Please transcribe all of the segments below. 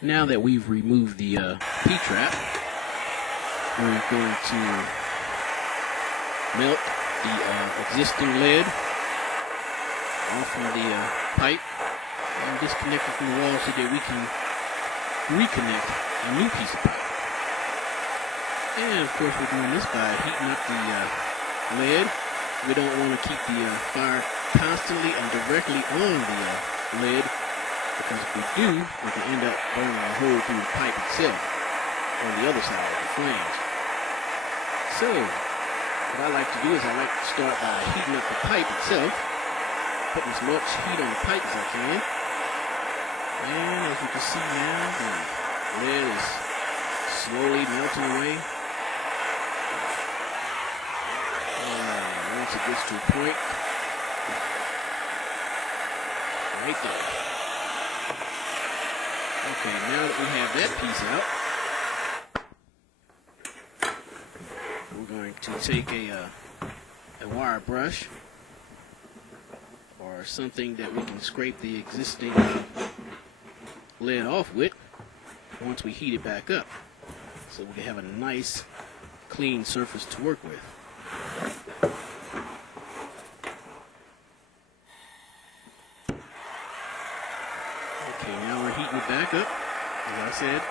Now that we've removed the P-trap, we're going to melt the existing lead off of the pipe and disconnect it from the wall so that we can reconnect a new piece of pipe. And of course we're doing this by heating up the lead. We don't want to keep the fire constantly and directly on the lead, because if we do, we can end up burning a hole through the pipe itself on the other side of the flange. So, what I like to do is I like to start by heating up the pipe itself, putting as much heat on the pipe as I can. And as you can see now, the lead is slowly melting away. Once it gets to a point, right there. Okay, now that we have that piece out, we're going to take a wire brush or something that we can scrape the existing lead off with once we heat it back up, so we can have a nice clean surface to work with. Okay, now we're heating it back up, as I said.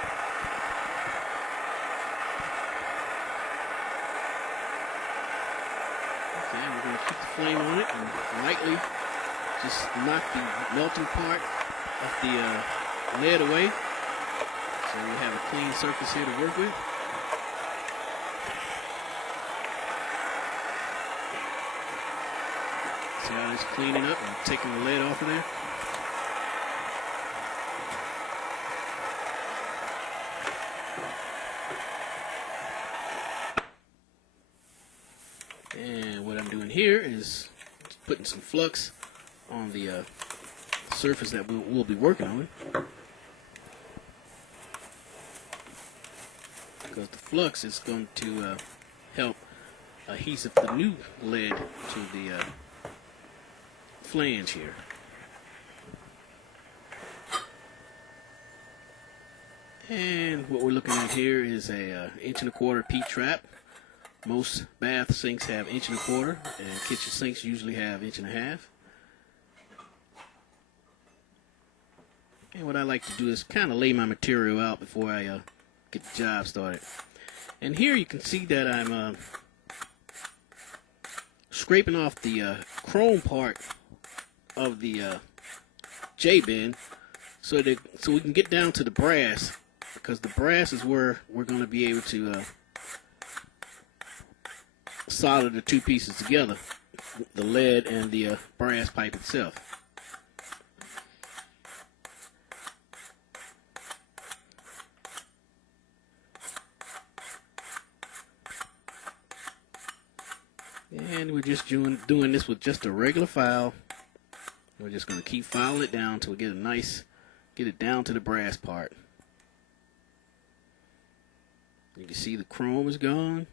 Okay, we're going to keep the flame on it and lightly just knock the melting part of the lead away, so we have a clean surface here to work with. See how it's cleaning up and taking the lead off of there? And what I'm doing here is putting some flux on the surface that we'll be working on, because the flux is going to help adhesive the new lead to the flange here. And what we're looking at here is a 1.25" P-trap. Most bath sinks have 1.25", and kitchen sinks usually have 1.5". And what I like to do is kind of lay my material out before I get the job started. And here you can see that I'm scraping off the chrome part of the J-bend so we can get down to the brass, because the brass is where we're going to be able to solder the two pieces together, the lead and the brass pipe itself. And we're just doing this with just a regular file. We're just going to keep filing it down until we get it down to the brass part. You can see the chrome is gone.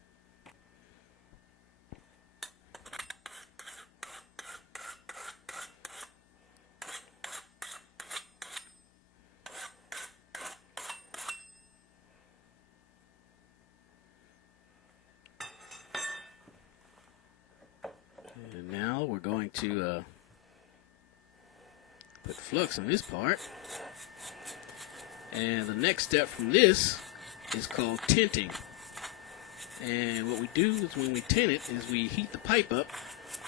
And now we're going to put flux on this part. And the next step from this is called tinting. And what we do is when we tint it is we heat the pipe up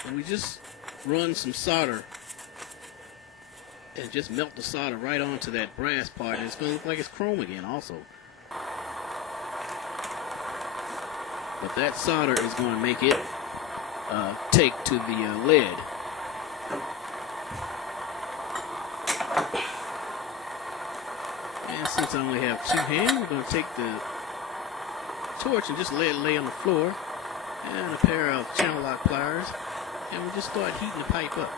and we just run some solder and just melt the solder right onto that brass part, and it's going to look like it's chrome again also. But that solder is going to make it take to the lead. And since I only have two hands, we're going to take the torch and just let it lay on the floor, and a pair of channel lock pliers, and we'll just start heating the pipe up.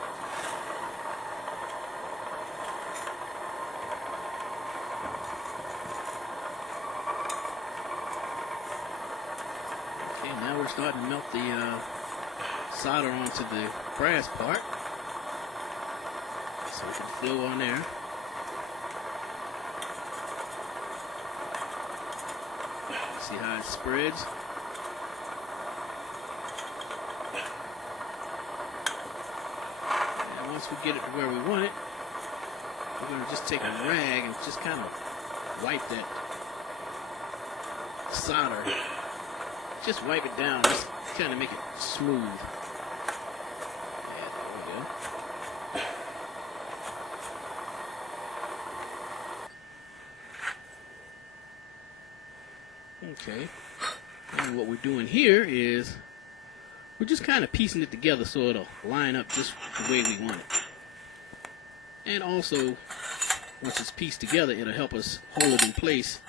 Okay, now we're starting to melt the solder onto the brass part, so it can flow on there. See how it spreads? And once we get it to where we want it, we're going to just take a rag and just kind of wipe that solder. Just wipe it down, just kind of make it smooth. Yeah, there we go. Okay. And what we're doing here is we're just kind of piecing it together so it'll line up just the way we want it. And also, once it's pieced together, it'll help us hold it in place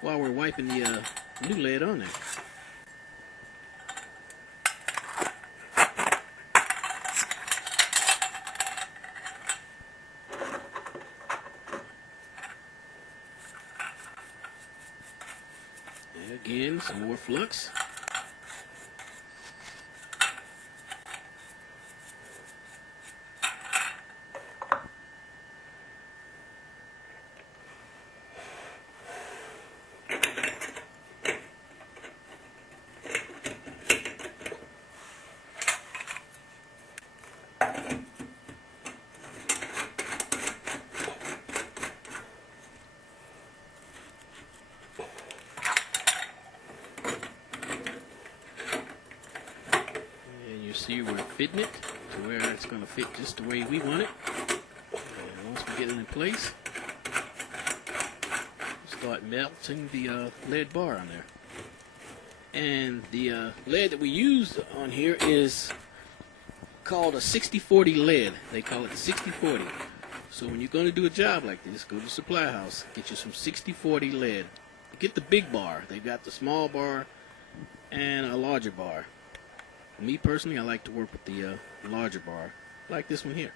while we're wiping the new lead on there. And again, some more flux. See, we're fitting it to where it's going to fit just the way we want it. And once we get it in place, we'll start melting the lead bar on there. And the lead that we used on here is called a 60-40 lead. They call it the 60-40. So when you're going to do a job like this, go to the supply house, get you some 60-40 lead. Get the big bar. They've got the small bar and a larger bar. Me personally, I like to work with the larger bar, like this one here.